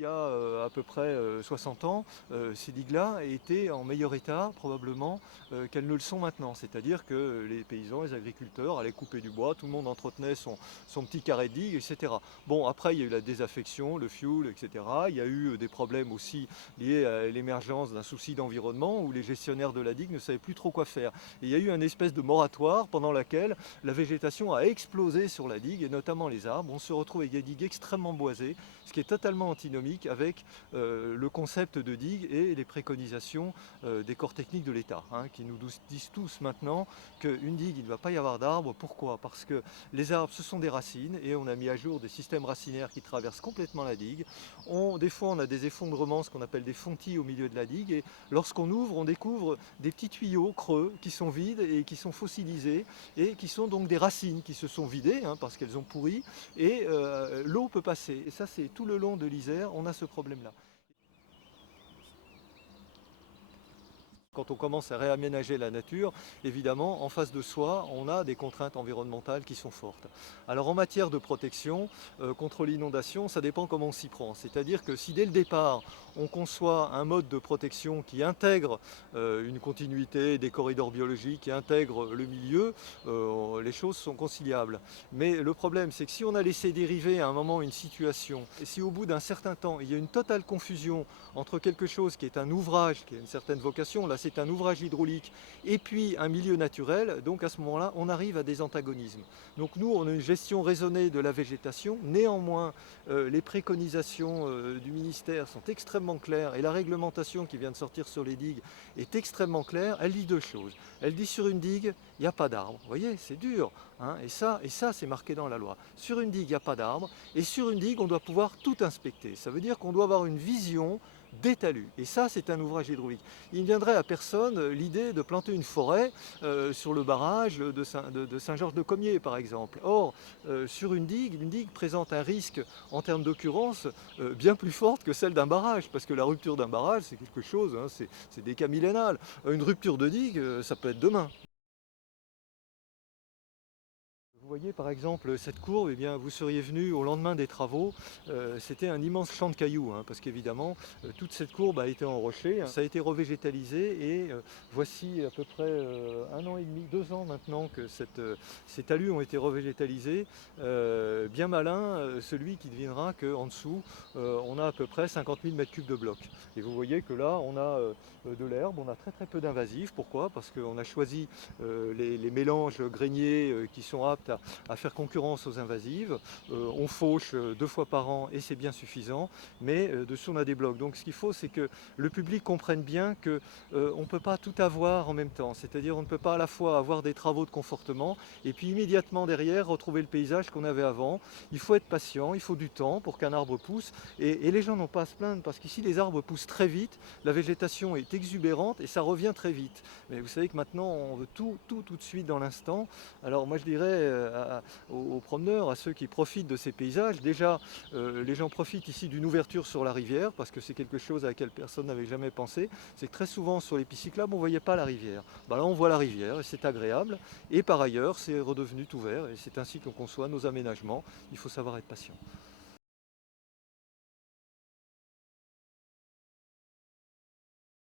Il y a à peu près 60 ans, ces digues-là étaient en meilleur état probablement qu'elles ne le sont maintenant. C'est-à-dire que les paysans, les agriculteurs allaient couper du bois, tout le monde entretenait son petit carré de digue, etc. Bon, après il y a eu la désaffection, le fioul, etc. Il y a eu des problèmes aussi liés à l'émergence d'un souci d'environnement où les gestionnaires de la digue ne savaient plus trop quoi faire. Et il y a eu une espèce de moratoire pendant laquelle la végétation a explosé sur la digue, et notamment les arbres. On se retrouve avec des digues extrêmement boisées, ce qui est totalement antinomique avec le concept de digue et les préconisations des corps techniques de l'État, hein, qui nous disent tous maintenant qu'une digue, il ne va pas y avoir d'arbres. Pourquoi? Parce que les arbres, ce sont des racines, et on a mis à jour des systèmes racinaires qui traversent complètement la digue. Des fois, on a des effondrements, ce qu'on appelle des fontis au milieu de la digue, et lorsqu'on ouvre, on découvre des petits tuyaux creux qui sont vides et qui sont fossilisés, et qui sont donc des racines qui se sont vidées, hein, parce qu'elles ont pourri, et l'eau peut passer. Et ça, c'est tout le long de l'Isère, on a ce problème-là. Quand on commence à réaménager la nature, évidemment, en face de soi, on a des contraintes environnementales qui sont fortes. Alors en matière de protection contre l'inondation, ça dépend comment on s'y prend. C'est-à-dire que si dès le départ, on conçoit un mode de protection qui intègre une continuité des corridors biologiques, qui intègre le milieu, les choses sont conciliables. Mais le problème, c'est que si on a laissé dériver à un moment une situation, et si au bout d'un certain temps, il y a une totale confusion entre quelque chose qui est un ouvrage, qui a une certaine vocation, là c'est un ouvrage hydraulique, et puis un milieu naturel, donc à ce moment-là, on arrive à des antagonismes. Donc nous, on a une gestion raisonnée de la végétation, néanmoins, les préconisations du ministère sont extrêmement claires, et la réglementation qui vient de sortir sur les digues est extrêmement claire. Elle dit deux choses. Elle dit sur une digue, il n'y a pas d'arbre. Vous voyez, c'est dur, hein, et ça c'est marqué dans la loi. Sur une digue, il n'y a pas d'arbre, et sur une digue, on doit pouvoir tout inspecter. Ça veut dire qu'on doit avoir une vision des talus. Et ça, c'est un ouvrage hydraulique. Il ne viendrait à personne l'idée de planter une forêt sur le barrage de Saint-Georges-de-Comiers, par exemple. Or, sur une digue présente un risque en termes d'occurrence bien plus forte que celle d'un barrage, parce que la rupture d'un barrage, c'est quelque chose, hein, c'est des cas millénal. Une rupture de digue, ça peut être demain. Vous voyez par exemple cette courbe, eh bien, vous seriez venu au lendemain des travaux, c'était un immense champ de cailloux, hein, parce qu'évidemment toute cette courbe a été enrochée, hein. Ça a été revégétalisé, et voici à peu près 1 an et demi, 2 ans maintenant que ces talus ont été revégétalisés. Bien malin celui qui devinera qu'en dessous on a à peu près 50 000 mètres cubes de blocs. Et vous voyez que là on a de l'herbe, on a très peu d'invasifs. Pourquoi? Parce qu'on a choisi les mélanges graignés qui sont aptes à faire concurrence aux invasives. On fauche 2 fois par an et c'est bien suffisant, mais dessous on a des blocs. Donc ce qu'il faut, c'est que le public comprenne bien qu'on ne peut pas tout avoir en même temps. C'est-à-dire on ne peut pas à la fois avoir des travaux de confortement et puis immédiatement derrière retrouver le paysage qu'on avait avant. Il faut être patient, il faut du temps pour qu'un arbre pousse, et les gens n'ont pas à se plaindre, parce qu'ici les arbres poussent très vite, la végétation est exubérante et ça revient très vite. Mais vous savez que maintenant on veut tout de suite dans l'instant. Alors moi je dirais aux promeneurs, à ceux qui profitent de ces paysages, déjà les gens profitent ici d'une ouverture sur la rivière, parce que c'est quelque chose à laquelle personne n'avait jamais pensé. C'est que très souvent sur les pistes cyclables on ne voyait pas la rivière. Ben là on voit la rivière et c'est agréable, et par ailleurs c'est redevenu tout vert, et c'est ainsi qu'on conçoit nos aménagements. Il faut savoir être patient.